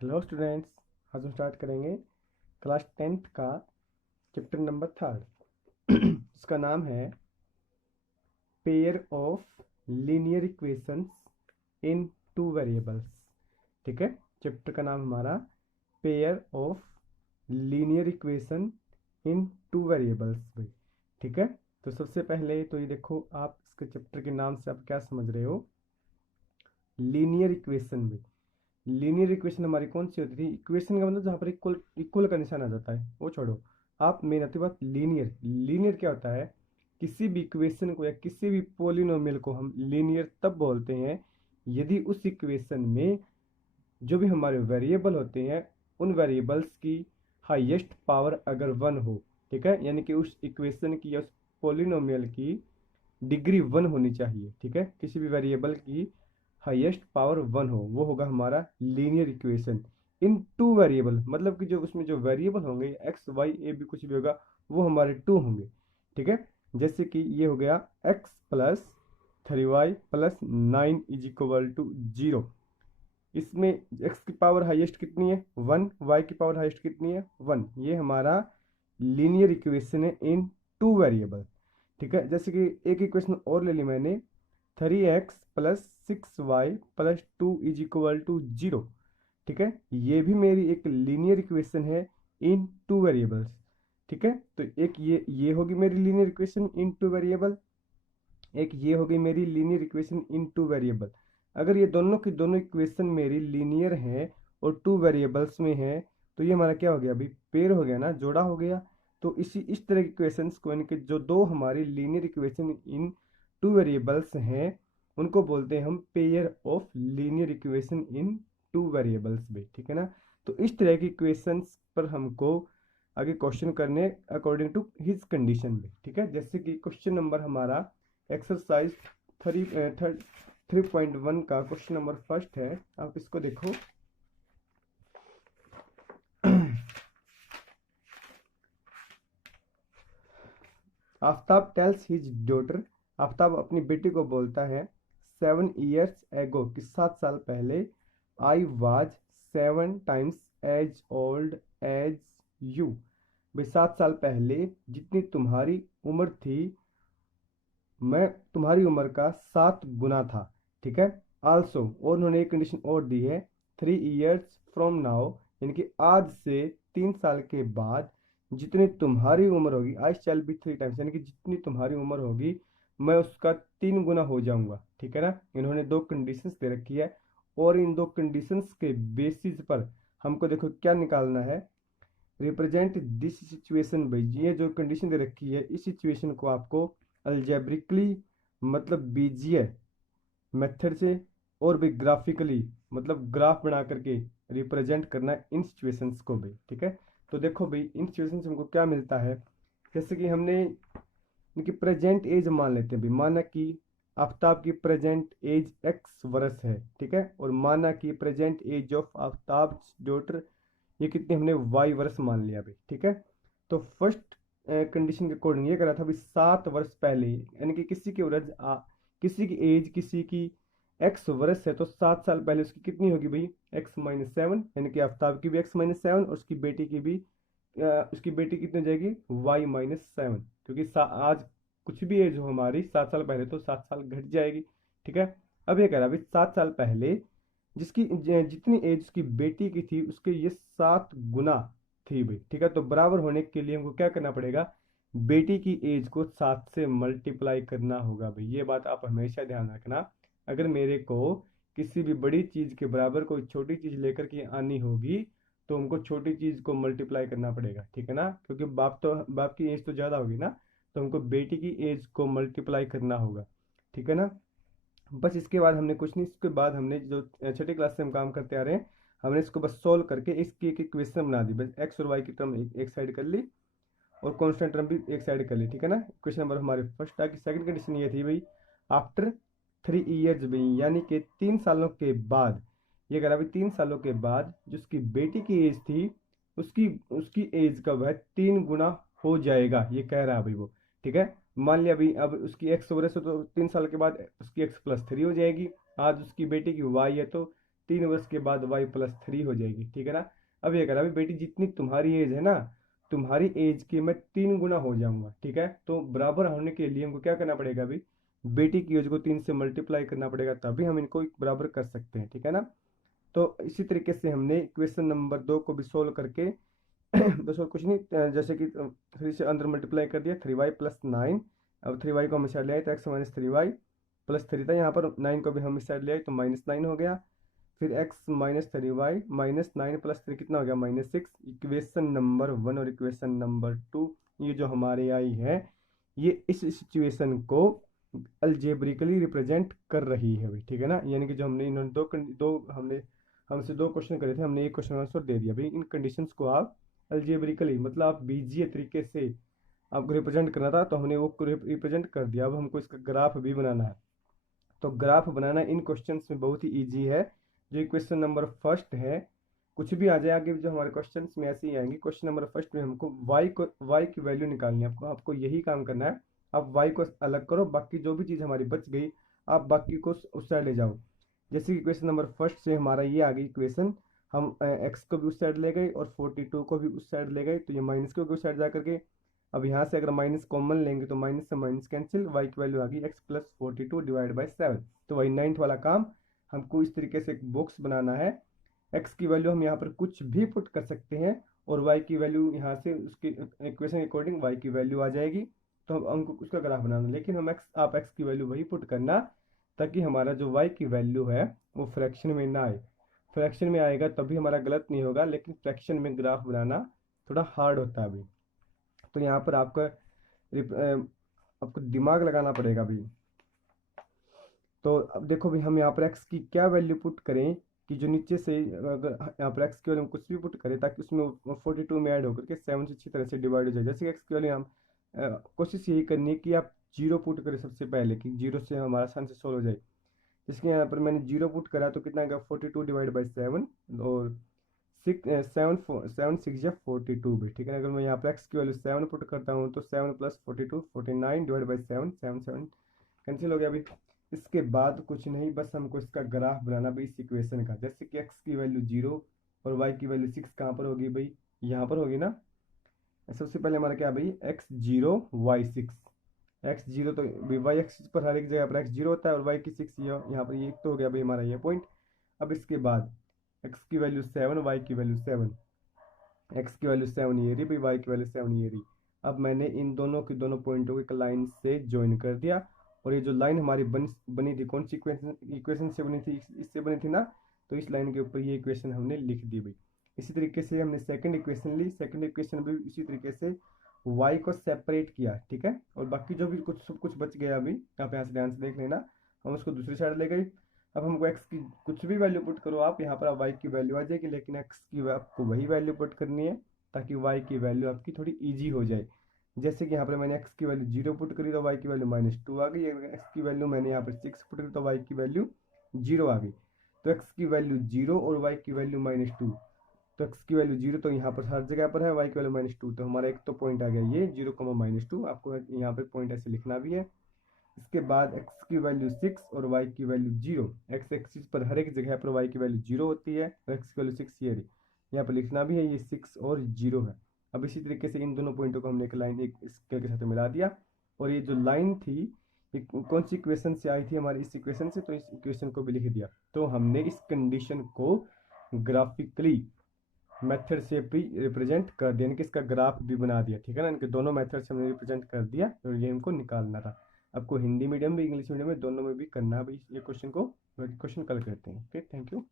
Hello students. आज हम start करेंगे क्लास 10th का चैप्टर नंबर 3 इसका नाम है pair of linear equations in two variables. ठीक है, चैप्टर का नाम हमारा pair of linear equation in two variables भाई। ठीक है, तो सबसे पहले तो ये देखो, आप इसके चैप्टर के नाम से आप क्या समझ रहे हो। लीनियर इक्वेशन भाई, लीनियर इक्वेशन हमारी कौन सी होती थी? इक्वेशन का मतलब जहाँ पर इक्वल इक्वल का निशान आ जाता है वो छोड़ो। आप मेन आती बात लीनियर। लीनियर क्या होता है? किसी भी इक्वेशन को या किसी भी पोलिनोमियल को हम लीनियर तब बोलते हैं यदि उस इक्वेशन में जो भी हमारे वेरिएबल होते हैं उन वेरिएबल्स की हाईएस्ट पावर अगर 1 हो। ठीक है, यानी कि उस इक्वेशन की या उस पोलिनोमियल की डिग्री 1 होनी चाहिए। ठीक है, किसी भी वेरिएबल की हाईएस्ट पावर 1 हो, वो होगा हमारा linear equation in two variable. मतलब कि जो उसमें जो वेरिएबल होंगे एक्स वाई ए बी कुछ भी होगा वो हमारे 2 होंगे। ठीक है, जैसे कि ये हो गया x plus 3y plus 9 is equal to 0। इसमें एक्स की पावर हाईएस्ट कितनी है? 1। वाई की पावर हाईएस्ट कितनी है? 1। ये हमारा लीनियर इक्वेशन है इन टू वेरिएबल। ठीक है, जैसे कि एक इक्वेशन और ले ली मैंने, 3x plus 6y plus 2 is equal to 0। ठीक है, ये भी मेरी एक लीनियर इक्वेशन है इन टू वेरिएबल्स। ठीक है, तो एक ये होगी मेरी linear equation in two variable, एक ये होगी मेरी linear equation in two variable. अगर ये दोनों की दोनों इक्वेशन मेरी लीनियर है और टू वेरिएबल्स में है तो ये हमारा क्या हो गया? अभी पेयर हो गया ना, जोड़ा हो गया। तो इस तरह की इक्वेशंस को, यानी कि जो दो हमारी linear equation in two variables हैं उनको बोलते हैं हम pair of linear equation in two variables भी। ठीक है ना, तो इस तरह की इक्वेशंस पर हमको आगे क्वेश्चन करने अकॉर्डिंग टू हिज कंडीशन में। ठीक है, जैसे कि क्वेश्चन नंबर हमारा एक्सरसाइज 3.1 का क्वेश्चन नंबर फर्स्ट है। आप इसको देखो। Aftab tales his daughter, Aftab अपनी बेटी को बोलता है 7 years एगो कि 7 साल पहले, I was 7 times as old as you. भाई 7 साल पहले जितनी तुम्हारी उम्र थी मैं तुम्हारी उम्र का 7 गुना था। ठीक है, आल्सो, और उन्होंने एक कंडीशन और दी है, 3 years फ्रॉम नाउ, यानी कि आज से 3 साल के बाद जितनी तुम्हारी उम्र होगी, आई शैल बी 3 times, यानी कि जितनी तुम्हारी उम्र होगी मैं उसका 3 गुना हो जाऊंगा। ठीक है ना, इन्होंने दो कंडीशंस दे रखी है और इन दो कंडीशंस के बेसिस पर हमको देखो क्या निकालना है। रिप्रेजेंट दिस सिचुएशन भाई, ये जो कंडीशन दे रखी है इस सिचुएशन को आपको अल्जेब्रिकली मतलब बीजीय मेथड से और भी ग्राफिकली मतलब ग्राफ बना करके रिप्रेजेंट करना है इन सिचुएशंस को भी। ठीक है, तो देखो भाई इन सिचुएशंस से हमको क्या मिलता है। जैसे कि हमने इनकी प्रेजेंट एज मान लेते हैं भाई, माना कि आफ्ताब की प्रेजेंट एज x वर्ष है। ठीक है, और माना कि present age of Aftab daughter ये कितनी हमने y वर्ष मान लिया भाई। ठीक है, तो फर्स्ट कंडीशन के अकॉर्डिंग ये करा था भाई 7 वर्ष पहले, यानी कि किसी की एज किसी की x वर्ष है तो 7 साल पहले उसकी कितनी होगी भाई? x-7, यानी कि आफ्ताब की भी x-7 और उसकी बेटी की भी उसकी बेटी कितनी हो जाएगी? y-7, क्योंकि आज कुछ भी एज हो हमारी 7 साल पहले तो 7 साल घट जाएगी। ठीक है, अब ये कह रहा भाई 7 साल पहले जिसकी जितनी एज उसकी बेटी की थी उसके ये 7 गुना थी भाई। ठीक है, तो बराबर होने के लिए हमको क्या करना पड़ेगा? बेटी की एज को 7 से मल्टीप्लाई करना होगा भाई। ये बात आप हमेशा ध्यान रखना। अगर मेरे को किसी भी बड़ी चीज के बराबर कोई छोटी चीज लेकर के आनी होगी तो हमको छोटी चीज को मल्टीप्लाई करना पड़ेगा। ठीक है ना, क्योंकि बाप की एज तो ज्यादा होगी ना, तो हमको बेटी की एज को मल्टीप्लाई करना होगा। ठीक है ना, बस इसके बाद हमने कुछ नहीं, इसके बाद हमने जो छठी क्लास से हम काम करते आ रहे हैं हमने इसको बस सोल्व करके इसकी एक इक्वेशन बना दी। बस एक्स और वाई की टर्म एक साइड कर ली और कांस्टेंट टर्म भी एक साइड कर ली। ठीक है ना, क्वेश्चन नंबर हमारे फर्स्ट आ की सेकंड कंडीशन ये थी भाई, आफ्टर 3 years भाई, यानी कि 3 सालों के बाद, ये कह रहा भाई 3 सालों के बाद जो उसकी बेटी की एज थी उसकी उसकी एज का वह 3 गुना हो जाएगा, ये कह रहा है भाई वो। ठीक है, मान लिया भाई अब उसकी एक्स वर्ष है तो 3 साल के बाद उसकी x+3 हो जाएगी। आज उसकी बेटी की y है तो 3 वर्ष के बाद y+3 हो जाएगी, ठीक है ना। अब ये कह रहा है बेटी जितनी तुम्हारी एज है ना, तुम्हारी एज के मैं 3 गुना हो जाऊंगा, ठीक है। तो बराबर होने के लिए हमको क्या करना पड़ेगा अभी, बेटी की एज को 3 से मल्टीप्लाई करना पड़ेगा, तभी हम इनको बराबर कर सकते हैं, ठीक है ना। तो इसी तरीके से हमने इक्वेशन नंबर 2 को भी सोल्व करके बस और कुछ नहीं, जैसे कि 3 से अंदर मल्टीप्लाई कर दिया, 3y+9। अब 3y को हम इस साइड ले आए तो x-3y+3 था, यहाँ पर 9 को भी हम इस साइड ले आए तो -9 हो गया। फिर x-3y -9+3 कितना हो गया, -6। इक्वेशन नंबर 1 और इक्वेशन नंबर 2 ये जो हमारे आई है, ये इस सिचुएशन को अल्जेब्रिकली रिप्रेजेंट कर रही है भाई, ठीक है ना। यानी कि जो हमने इन्होंने हमसे 2 क्वेश्चन करे थे, हमने एक क्वेश्चन आंसर दे दिया भाई। इन कंडीशंस को आप अल्जेब्रिकली मतलब आप बीजीय तरीके से आपको रिप्रेजेंट करना था, तो हमने वो रिप्रेजेंट कर दिया। अब हमको इसका ग्राफ भी बनाना है। तो ग्राफ बनाना इन क्वेश्चंस में बहुत ही इजी है। जो इक्वेशन नंबर फर्स्ट है, कुछ भी आ जाए आगे जो हमारे क्वेश्चंस में ऐसे ही आएंगे। क्वेश्चन नंबर फर्स्ट में हमको y की वैल्यू निकालनी है। आपको यही काम करना है। आप y को अलग करो, बाकी जो भी चीज़ हमारी बच गई आप बाकी को उस साइड ले जाओ। जैसे कि इक्वेशन नंबर फर्स्ट से हमारा ये आ गई इक्वेशन, हम x को भी उस साइड ले गए और 42 को भी उस साइड ले गए, तो ये माइनस को भी उस साइड जा करके, अब यहाँ से अगर माइनस कॉमन लेंगे तो माइनस से माइनस कैंसिल, y की वैल्यू आ गई x+42 डिवाइड बाई 7। तो वही 9th वाला काम हमको इस तरीके से एक बॉक्स बनाना है। x की वैल्यू हम यहाँ पर कुछ भी पुट कर सकते हैं और y की वैल्यू यहाँ से उसकी इक्वेशन के अकॉर्डिंग y की वैल्यू आ जाएगी। तो हमको उसका ग्राफ बनाना, लेकिन आप x की वैल्यू वही पुट करना ताकि हमारा जो y की वैल्यू है वो फ्रैक्शन में ना आए। फ्रैक्शन में आएगा तभी हमारा गलत नहीं होगा, लेकिन फ्रैक्शन में ग्राफ बनाना थोड़ा हार्ड होता है अभी। तो यहाँ पर आपको दिमाग लगाना पड़ेगा अभी। तो अब देखो भाई, हम यहाँ पर x की क्या वैल्यू पुट करें कि जो नीचे से अगर यहाँ पर x की वैल्यू हम कुछ भी पुट करें ताकि उसमें 42 में ऐड होकर के 7 से अच्छी तरह से डिवाइड हो जाए। जैसे कि x की वैल्यू हम कोशिश यही करनी है कि आप 0 पुट करें सबसे पहले, कि 0 से हमारा आसान से सोल्व हो जाए। जिसके यहाँ पर मैंने 0 पुट करा तो कितना आएगा 42 डिवाइड बाई 7 और 6 या 42 भी, ठीक है। अगर मैं यहाँ पर x की वैल्यू 7 पुट करता हूँ तो 7+42 49 डिवाइड बाई 7 7 7 कैंसिल हो गया अभी। इसके बाद कुछ नहीं, बस हमको इसका ग्राफ बनाना भाई इस इक्वेशन का। जैसे कि x की वैल्यू 0 और y की वैल्यू 6 कहाँ पर होगी भाई, यहाँ पर होगी ना। सबसे पहले हमारा क्या भाई x0 y6, x0 तो y एक्सिस पर हर एक जगह पर x0 होता है और y की 6 यहाँ पर ये तो हो गया भाई हमारा ये पॉइंट। अब इसके बाद x की वैल्यू 7, y की वैल्यू 7, x की वैल्यू 7 ये रही भाई, y की वैल्यू 7 ये रही। अब मैंने इन दोनों की दोनों पॉइंटों को एक लाइन से ज्वाइन कर दिया और ये जो लाइन हमारी बनी थी कौन सी इक्वेशन से बनी थी, इससे बनी थी ना। तो इस लाइन के ऊपर ये इक्वेशन हमने लिख दी भाई। इसी तरीके से हमने सेकंड इक्वेशन ली, सेकंड इक्वेशन भी इसी तरीके से y को सेपरेट किया, ठीक है। और बाकी जो भी कुछ सब कुछ बच गया अभी आप यहाँ से ध्यान से देख लेना, हम उसको दूसरी साइड ले गए। अब हमको x की कुछ भी वैल्यू पुट करो आप, यहाँ पर y की वैल्यू आ जाएगी, लेकिन x की आपको वही वैल्यू पुट करनी है ताकि y की वैल्यू आपकी थोड़ी ईजी हो जाए। जैसे कि यहाँ पर मैंने x की वैल्यू 0 पुट करी तो y की वैल्यू -2 आ गई। अगर x की वैल्यू मैंने यहाँ पर 6 पुट करी तो y की वैल्यू 0 आ गई। तो x की वैल्यू 0 और y की वैल्यू -2, तो x की वैल्यू 0 तो यहाँ पर हर जगह पर है, y की वैल्यू -2, तो हमारा एक तो पॉइंट आ गया ये 0, -2। आपको यहाँ पर पॉइंट ऐसे लिखना भी है। इसके बाद x की वैल्यू 6 और y की वैल्यू 0, x एक्सिस पर हर एक जगह पर y की वैल्यू 0 होती है और x की वैल्यू 6 ये रही, यहाँ पर लिखना भी है ये 6 और 0 है। अब इसी तरीके से इन दोनों पॉइंटों को हमने एक लाइन एक स्केल के साथ मिला दिया और ये जो लाइन थी ये कौन सी इक्वेशन से आई थी हमारी, इस इक्वेशन से, तो इस इक्वेशन को भी लिख दिया। तो हमने इस कंडीशन को ग्राफिकली मेथड से भी रिप्रेजेंट कर दिया, कि इसका ग्राफ भी बना दिया, ठीक है ना। इनके दोनों मेथड से हमने रिप्रेजेंट कर दिया और ये हमको निकालना था। आपको हिंदी मीडियम भी इंग्लिश मीडियम में दोनों में भी करना है भाई ये क्वेश्चन को। क्वेश्चन कल करते हैं। Okay, thank you.